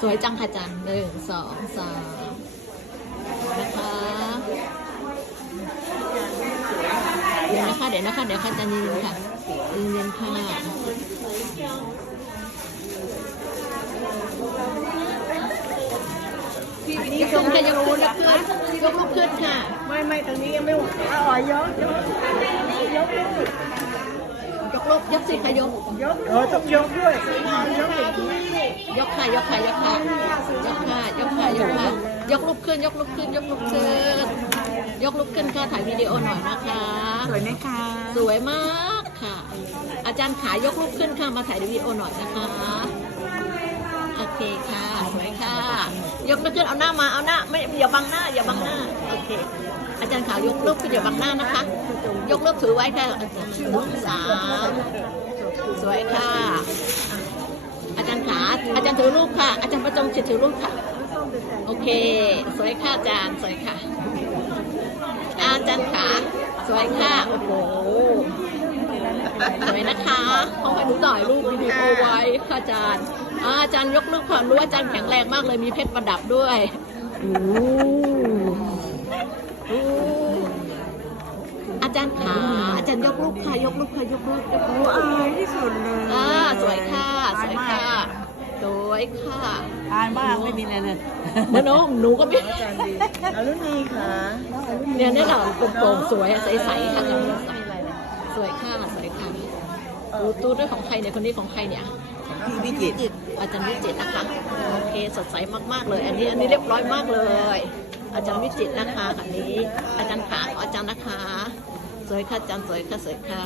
สวยจังค่ะจารย์หนึ่งสองสามนะคะเดี๋ยวนะคะเดี๋ยวนะคะเดี๋ยวค่ะจารย์เย็นค่ะย็นค่ะยกขึ้นค่ะยกขึ้นยกขึ้นยกลูกขึ้นค่ะ ไม่ไม่ตรงนี้ยังไม่หมดอ๋อยกยกยกยกลูกยกสิค่ะยกยกเออต้องยกด้วยยก ย่างนี้ยกค่ะยกค่ะยกค่ะยกค่ะยกค่ะยกค่ะยกลุกขึ้น ยกลุกขึ้น ยกลุกขึ้น ยกลุกขึ้นค่ะถ่ายวิดีโอหน่อยนะคะ สวยไหมคะสวยมากค่ะ อาจารย์ขายกลุกขึ้นค่ะมาถ่ายวิดีโอหน่อยนะคะโอเคค่ะสวยค่ะ ยกลุกขึ้นเอาหน้ามาเอาหน้าไม่อย่าบังหน้าอย่าบังหน้าโอเคอาจารย์ขายกลุกขึ้นอย่าบังหน้านะคะ ยกเลิกถือไว้ค่ะอาจารย์หนึ่งสามสวยค่ะ อาจารย์ขาอา จารย์ถือรูปค่ะ อาจารย์ประจงจิตถือรูปค่ะ โอเค สวยค่ะอาจารย์ สวยค่ะ อาจารย์ขาสวยค่ะ โอ้โห สวยนะคะเขาให้หนูถ่ายรูปวิดีโอไว้ค่ะอาจารย์ อาจารย์ยกลูกความรู้อาจารย์แข็งแรงมากเลย มีเพชรประดับด้วยโอ้โอ้อาจารย์ขาอาจารย์ยกลูกค่ะ ยกลูกค่ะ ยกลูกยกลูก อายที่สุดเลย อ่าสวยค่ะ สวยค่ะ สวยค่ะอายมากไม่มีอะไรเลยเมื่อน้องหนูก็ไม่อาจารย์ดีอรุณีค่ะเนี่ยเนี่ยเราโปร่งๆสวยใสๆค่ะใสสวยค่ะสวยค่ะตูตูด้วยของใครเนี่ยคนนี้ของใครเนี่ยพี่วิจิตรอาจารย์วิจิตรนะคะโอเคสดใสมากๆเลย อันนี้อันนี้เรียบร้อยมากเลย อาจารย์วิจิตรนะคะอันนี้ อาจารย์ขาของอาจารย์นะคะ สวยค่ะอาจารย์สวยค่ะสวยค่ะ